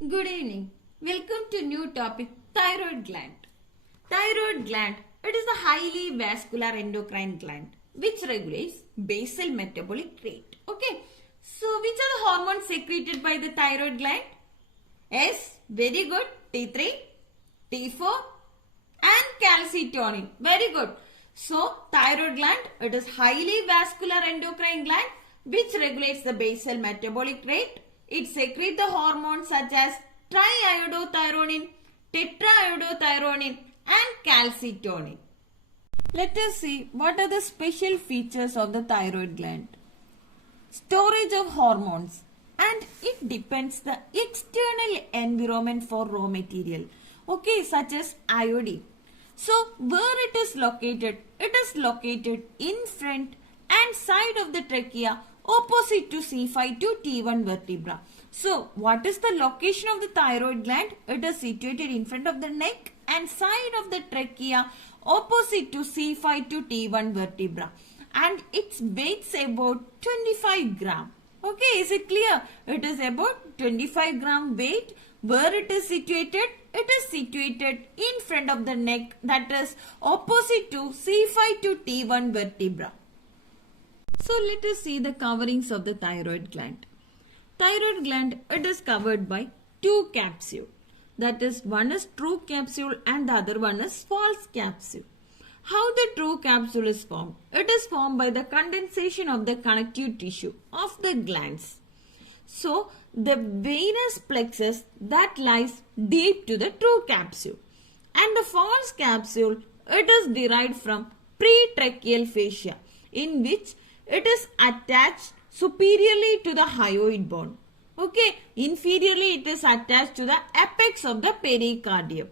Good evening. Welcome to new topic thyroid gland. Thyroid gland, it is a highly vascular endocrine gland which regulates basal metabolic rate. Okay. So which are the hormones secreted by the thyroid gland? Yes, very good. T3, T4 and calcitonin. Very good. So thyroid gland, it is highly vascular endocrine gland which regulates the basal metabolic rate. It secretes the hormones such as triiodothyronin, tetraiodothyronin and calcitonin. Let us see what are the special features of the thyroid gland. Storage of hormones, and it depends the external environment for raw material. Okay, such as iodine. So where it is located? It is located in front and side of the trachea opposite to C5 to T1 vertebra. So what is the location of the thyroid gland? It is situated in front of the neck and side of the trachea opposite to C5 to T1 vertebra. And its weights about 25 gram. Okay, is it clear? It is about 25 gram weight. Where it is situated? It is situated in front of the neck, that is opposite to C5 to T1 vertebra. So let us see the coverings of the thyroid gland. Thyroid gland, it is covered by two capsule. That is, one is true capsule and the other one is false capsule. How the true capsule is formed? It is formed by the condensation of the connective tissue of the glands. So the venous plexus that lies deep to the true capsule. And the false capsule, it is derived from pretracheal fascia, in which it is attached superiorly to the hyoid bone. Okay, inferiorly it is attached to the apex of the pericardium.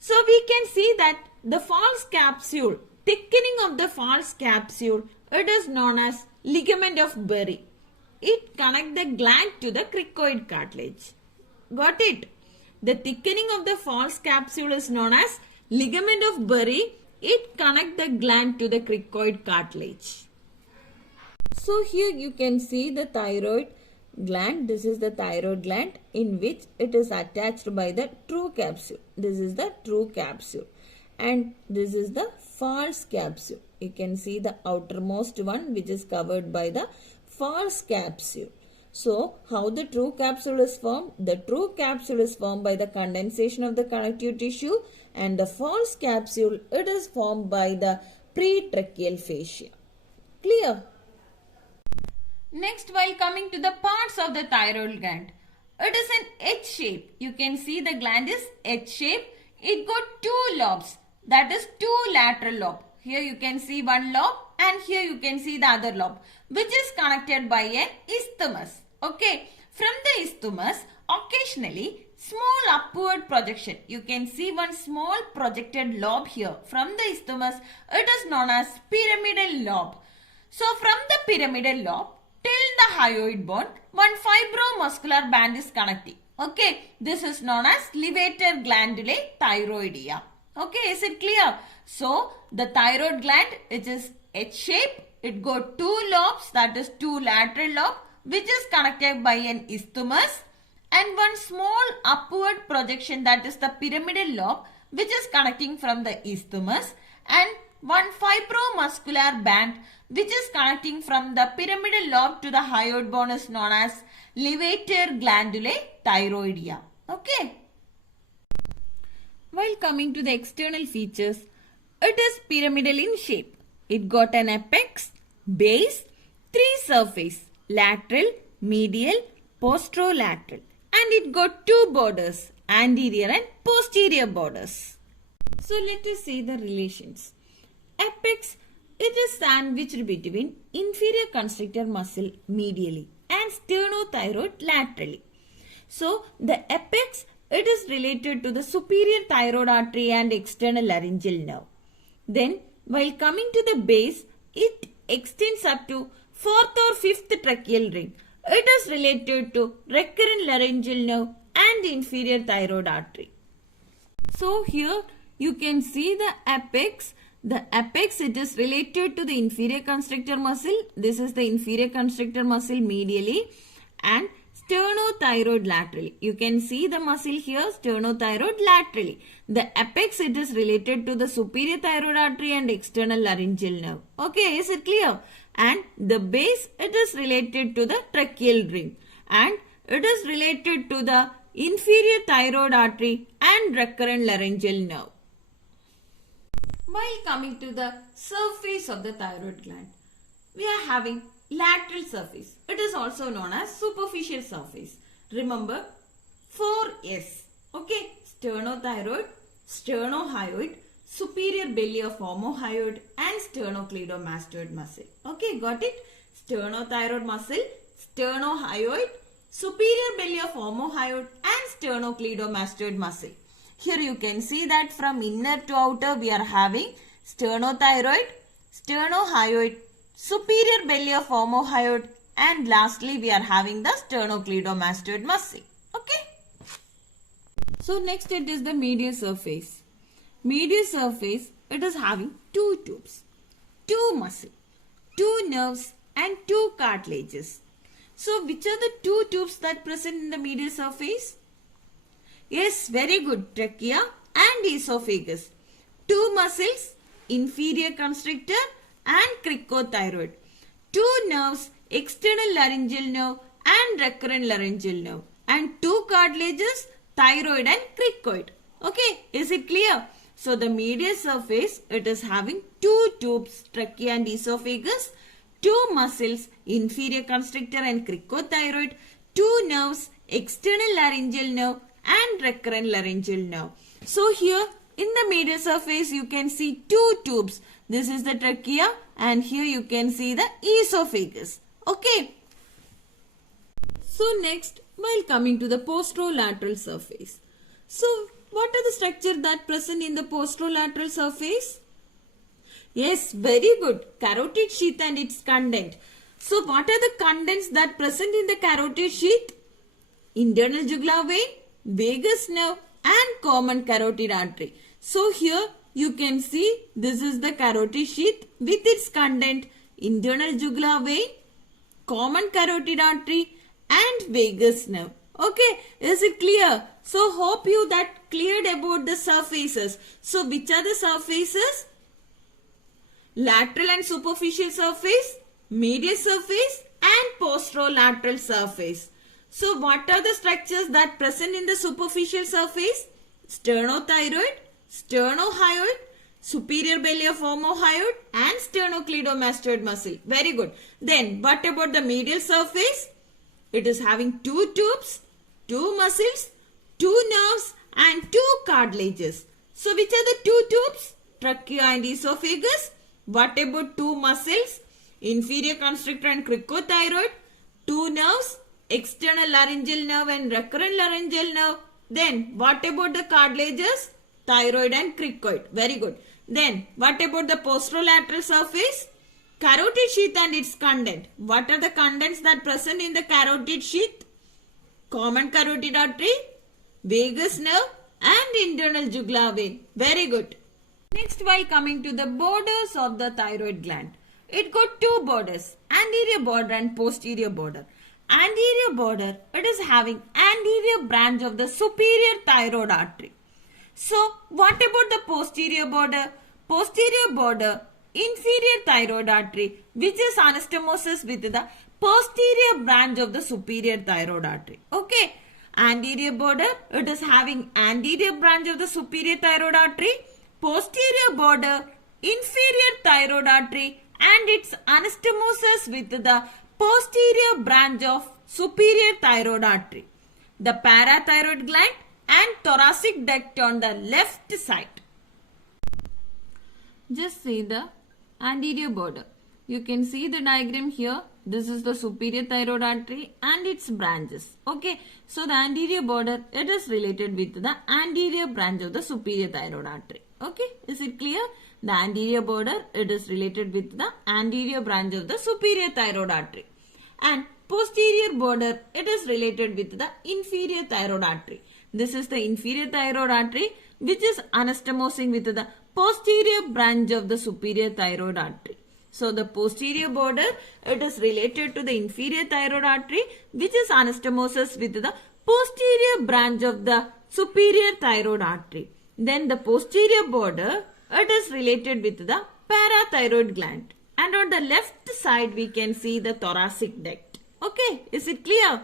So we can see that the false capsule, thickening of the false capsule, it is known as ligament of Berry. It connects the gland to the cricoid cartilage. Got it? The thickening of the false capsule is known as ligament of Berry. It connects the gland to the cricoid cartilage. So here you can see the thyroid gland. This is the thyroid gland in which it is attached by the true capsule. This is the true capsule. And this is the false capsule. You can see the outermost one which is covered by the false capsule. So how the true capsule is formed? The true capsule is formed by the condensation of the connective tissue, and the false capsule, it is formed by the pretracheal fascia. Clear? Next, while coming to the parts of the thyroid gland, it is an H shape. You can see the gland is H shape. It got two lobes, that is two lateral lobe. Here you can see one lobe and here you can see the other lobe, which is connected by an isthmus. Okay, from the isthmus, occasionally small upward projection. You can see one small projected lobe here. From the isthmus, it is known as pyramidal lobe. So from the pyramidal lobe till the hyoid bone, one fibromuscular band is connecting. Okay, this is known as levator glandulae thyroidea. Okay, is it clear? So the thyroid gland, it is H shape. It got two lobes, that is two lateral lobe, which is connected by an isthmus, and one small upward projection, that is the pyramidal lobe, which is connecting from the isthmus, and one fibromuscular band which is connecting from the pyramidal lobe to the hyoid bone is known as levator glandulae thyroidea. Okay. While coming to the external features, it is pyramidal in shape. It got an apex, base, three surface, lateral, medial, posterolateral, and it got two borders, anterior and posterior borders. So let us see the relations. Apex, it is sandwiched between inferior constrictor muscle medially and sternothyroid laterally. So the apex, it is related to the superior thyroid artery and external laryngeal nerve. Then while coming to the base, it extends up to fourth or fifth tracheal ring. It is related to recurrent laryngeal nerve and inferior thyroid artery. So here you can see the apex. The apex, it is related to the inferior constrictor muscle. This is the inferior constrictor muscle medially, and sternothyroid laterally. You can see the muscle here, sternothyroid laterally. The apex, it is related to the superior thyroid artery and external laryngeal nerve. Okay, is it clear? And the base, it is related to the tracheal ring. And it is related to the inferior thyroid artery and recurrent laryngeal nerve. While coming to the surface of the thyroid gland, we are having lateral surface. It is also known as superficial surface. Remember 4S. Okay, sternothyroid, sternohyoid, superior belly of omohyoid and sternocleidomastoid muscle. Okay, got it? Sternothyroid muscle, sternohyoid, superior belly of omohyoid and sternocleidomastoid muscle. Here you can see that from inner to outer we are having sternothyroid, sternohyoid, superior belly of omohyoid and lastly we are having the sternocleidomastoid muscle. Okay. So next it is the medial surface. Medial surface, it is having two tubes, two muscle, two nerves and two cartilages. So which are the two tubes that present in the medial surface? Yes, very good. Trachea and esophagus. Two muscles, inferior constrictor and cricothyroid. Two nerves, external laryngeal nerve and recurrent laryngeal nerve. And two cartilages, thyroid and cricoid. Okay, is it clear? So the medial surface, it is having two tubes, trachea and esophagus, two muscles, inferior constrictor and cricothyroid, two nerves, external laryngeal nerve and recurrent laryngeal nerve. So here in the medial surface you can see two tubes. This is the trachea and here you can see the esophagus. Okay. So next, while coming to the posterolateral surface. So what are the structures that present in the posterolateral surface? Yes, very good. Carotid sheath and its content. So what are the contents that present in the carotid sheath? Internal jugular vein, vagus nerve and common carotid artery. So here you can see this is the carotid sheath with its content, internal jugular vein, common carotid artery and vagus nerve. Okay, is it clear? So hope you that cleared about the surfaces. So which are the surfaces? Lateral and superficial surface, medial surface and posterolateral surface. So what are the structures that present in the superficial surface? Sternothyroid, sternohyoid, superior belly of omohyoid and sternocleidomastoid muscle. Very good. Then what about the medial surface? It is having two tubes, two muscles, two nerves and two cartilages. So which are the two tubes? Trachea and esophagus. What about two muscles? Inferior constrictor and cricothyroid. Two nerves, external laryngeal nerve and recurrent laryngeal nerve. Then what about the cartilages? Thyroid and cricoid. Very good. Then what about the posterolateral surface? Carotid sheath and its content. What are the contents that present in the carotid sheath? Common carotid artery, vagus nerve and internal jugular vein. Very good. Next, while coming to the borders of the thyroid gland, it got two borders, anterior border and posterior border. Anterior border, it is having anterior branch of the superior thyroid artery. So, what about the posterior border? Posterior border, inferior thyroid artery, which is anastomosis with the posterior branch of the superior thyroid artery. Okay. Anterior border, it is having anterior branch of the superior thyroid artery, posterior border, inferior thyroid artery and its anastomosis with the posterior branch of superior thyroid artery. The parathyroid gland and thoracic duct on the left side. Just see the anterior border. You can see the diagram here. This is the superior thyroid artery and its branches. Okay. So the anterior border, it is related with the anterior branch of the superior thyroid artery. Okay. Is it clear? The anterior border, it is related with the anterior branch of the superior thyroid artery. And posterior border, it is related with the inferior thyroid artery. This is the inferior thyroid artery which is anastomosing with the posterior branch of the superior thyroid artery. So the posterior border, it is related to the inferior thyroid artery, which is anastomosis with the posterior branch of the superior thyroid artery. Then the posterior border, it is related with the parathyroid gland. And on the left side, we can see the thoracic duct. Okay, is it clear?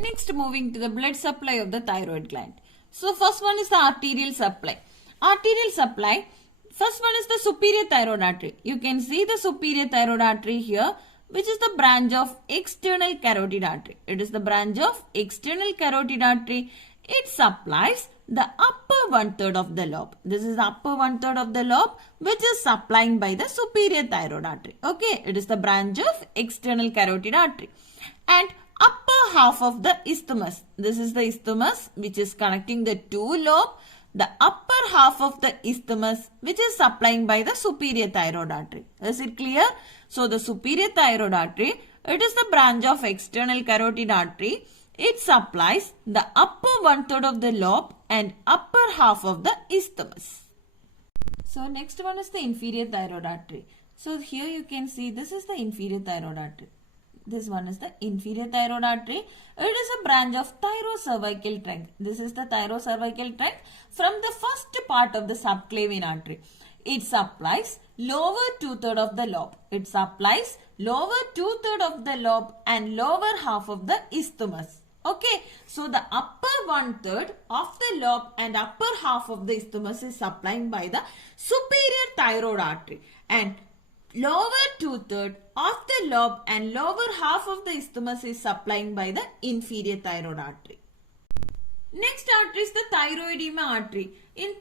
Next, moving to the blood supply of the thyroid gland. So first one is the arterial supply. Arterial supply, first one is the superior thyroid artery. You can see the superior thyroid artery here, which is the branch of external carotid artery. It is the branch of external carotid artery. It supplies the upper one-third of the lobe. This is the upper one-third of the lobe, which is supplying by the superior thyroid artery. Okay, it is the branch of external carotid artery. And upper half of the isthmus. This is the isthmus, which is connecting the two lobes. The upper half of the isthmus, which is supplying by the superior thyroid artery. Is it clear? So the superior thyroid artery, it is the branch of external carotid artery. It supplies the upper one-third of the lobe and upper half of the isthmus. So next one is the inferior thyroid artery. So here you can see this is the inferior thyroid artery. This one is the inferior thyroid artery. It is a branch of thyrocervical trunk. This is the thyrocervical trunk from the first part of the subclavian artery. It supplies lower two-third of the lobe. It supplies lower two-third of the lobe and lower half of the isthmus. Okay, so the upper one-third of the lobe and upper half of the isthmus is supplying by the superior thyroid artery, and lower two-third of the lobe and lower half of the isthmus is supplying by the inferior thyroid artery. Next artery is the thyroidema artery. In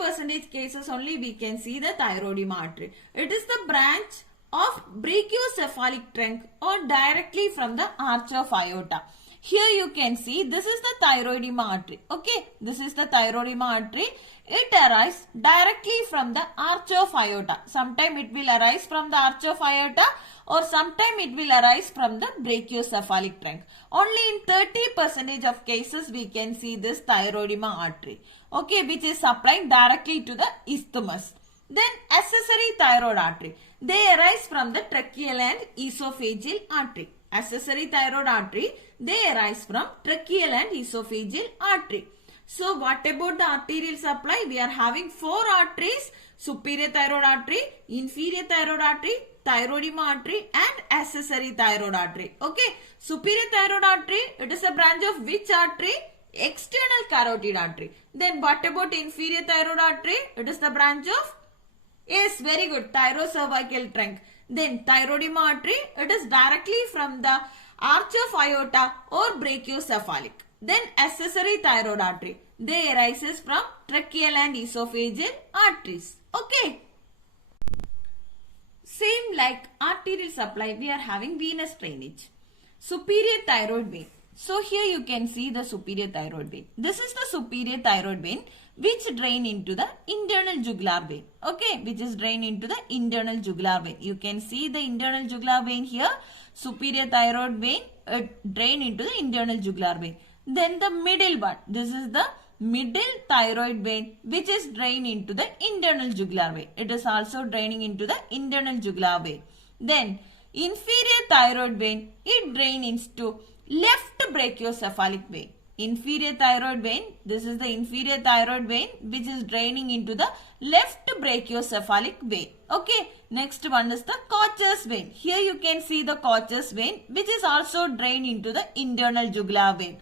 30% cases only we can see the thyroidema artery. It is the branch of brachiocephalic trunk or directly from the arch of aorta. Here you can see this is the thyroidema artery. Okay, this is the thyroidema artery. It arises directly from the arch of aorta. Sometime it will arise from the arch of aorta or sometime it will arise from the brachiocephalic trunk. Only in 30% of cases we can see this thyroidema artery. Okay, which is supplying directly to the isthmus. Then accessory thyroid artery. They arise from the tracheal and esophageal artery. Accessory thyroid artery, they arise from tracheal and esophageal artery. So what about the arterial supply? We are having 4 arteries: superior thyroid artery, inferior thyroid artery, thyroidema artery and accessory thyroid artery. Okay, superior thyroid artery, it is a branch of which artery? External carotid artery. Then what about inferior thyroid artery? It is the branch of, yes, very good, thyrocervical trunk. Then thyroidema artery, it is directly from the arch of aorta or brachiocephalic. Then accessory thyroid artery, they arises from tracheal and esophageal arteries. Okay. Same like arterial supply, we are having venous drainage. Superior thyroid vein. So here you can see the superior thyroid vein. This is the superior thyroid vein which drain into the internal jugular vein. Okay, which is drain into the internal jugular vein. You can see the internal jugular vein here. Superior thyroid vein drain into the internal jugular vein. Then the middle one. This is the middle thyroid vein which is drain into the internal jugular vein. It is also draining into the internal jugular vein. Then inferior thyroid vein, it drain into left brachiocephalic vein. Inferior thyroid vein, this is the inferior thyroid vein which is draining into the left brachiocephalic vein. Okay, next one is the Koch's vein. Here you can see the Koch's vein which is also drain into the internal jugular vein.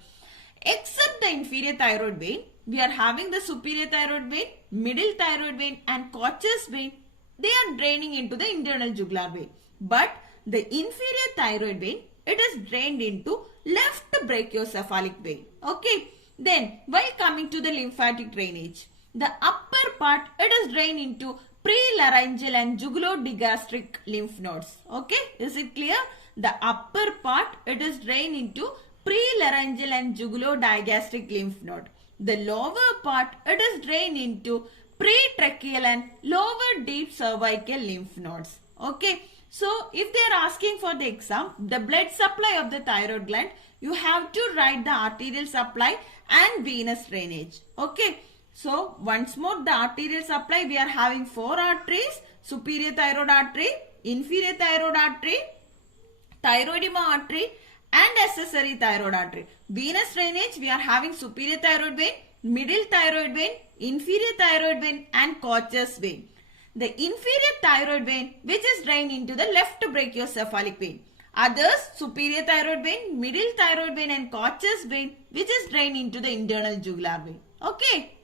Except the inferior thyroid vein, we are having the superior thyroid vein, middle thyroid vein and Koch's vein. They are draining into the internal jugular vein. But the inferior thyroid vein, it is drained into left brachiocephalic vein. Okay. Then while coming to the lymphatic drainage, the upper part, it is drained into prelaryngeal and jugulogastric lymph nodes. Okay. Is it clear? The upper part, it is drained into prelaryngeal and jugulogastric lymph node. The lower part, it is drained into pretracheal and lower deep cervical lymph nodes. Okay. So, if they are asking for the exam, the blood supply of the thyroid gland, you have to write the arterial supply and venous drainage. Okay. So, once more the arterial supply, we are having 4 arteries: superior thyroid artery, inferior thyroid artery, thyroidema artery and accessory thyroid artery. Venous drainage, we are having superior thyroid vein, middle thyroid vein, inferior thyroid vein and Koch's vein. The inferior thyroid vein which is drained into the left brachiocephalic vein. Others, superior thyroid vein, middle thyroid vein and Koch's vein which is drained into the internal jugular vein. Okay.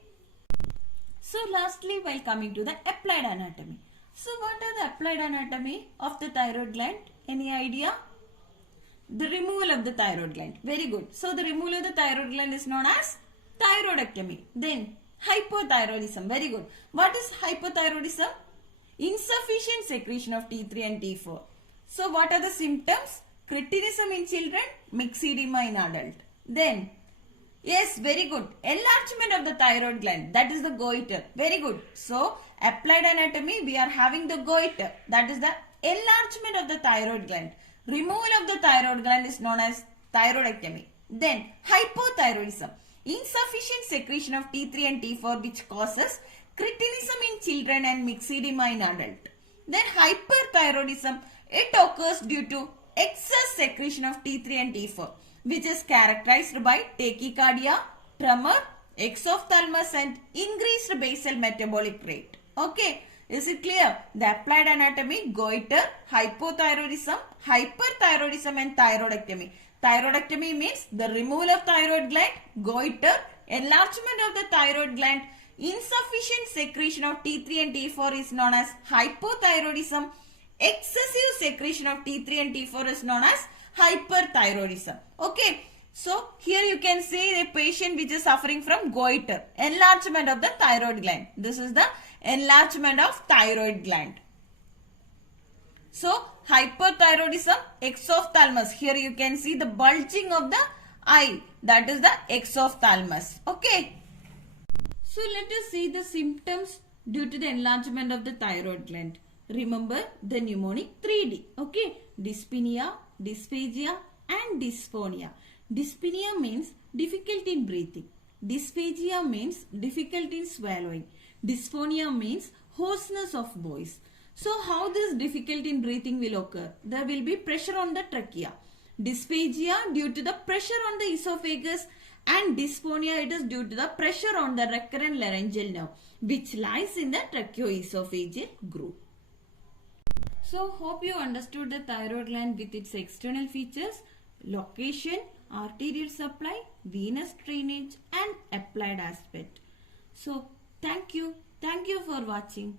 So lastly, while coming to the applied anatomy. So what are the applied anatomy of the thyroid gland? Any idea? The removal of the thyroid gland. Very good. So the removal of the thyroid gland is known as thyroidectomy. Then hypothyroidism. Very good. What is hypothyroidism? Insufficient secretion of T3 and T4. So what are the symptoms? Cretinism in children, myxedema in adult. Then, yes, very good. Enlargement of the thyroid gland. That is the goiter. Very good. So, applied anatomy, we are having the goiter. That is the enlargement of the thyroid gland. Removal of the thyroid gland is known as thyroidectomy. Then, hypothyroidism. Insufficient secretion of T3 and T4 which causes cretinism in children and myxedema in adult. Then, hyperthyroidism. It occurs due to excess secretion of T3 and T4 which is characterized by tachycardia, tremor, exophthalmos and increased basal metabolic rate. Okay, is it clear? The applied anatomy, goiter, hypothyroidism, hyperthyroidism and thyroidectomy. Thyroidectomy means the removal of thyroid gland, goiter, enlargement of the thyroid gland, insufficient secretion of T3 and T4 is known as hypothyroidism. Excessive secretion of T3 and T4 is known as hyperthyroidism. Okay. So, here you can see a patient which is suffering from goiter, enlargement of the thyroid gland. This is the enlargement of thyroid gland. So, hyperthyroidism, exophthalmos. Here you can see the bulging of the eye. That is the exophthalmos. Okay. So, let us see the symptoms due to the enlargement of the thyroid gland. Remember the mnemonic 3D. Okay. Dyspnea, dysphagia and dysphonia. Dyspnea means difficulty in breathing. Dysphagia means difficulty in swallowing. Dysphonia means hoarseness of voice. So how this difficulty in breathing will occur? There will be pressure on the trachea. Dysphagia due to the pressure on the esophagus and dysphonia it is due to the pressure on the recurrent laryngeal nerve which lies in the tracheoesophageal groove. So, hope you understood the thyroid gland with its external features, location, arterial supply, venous drainage and applied aspect. So, thank you. Thank you for watching.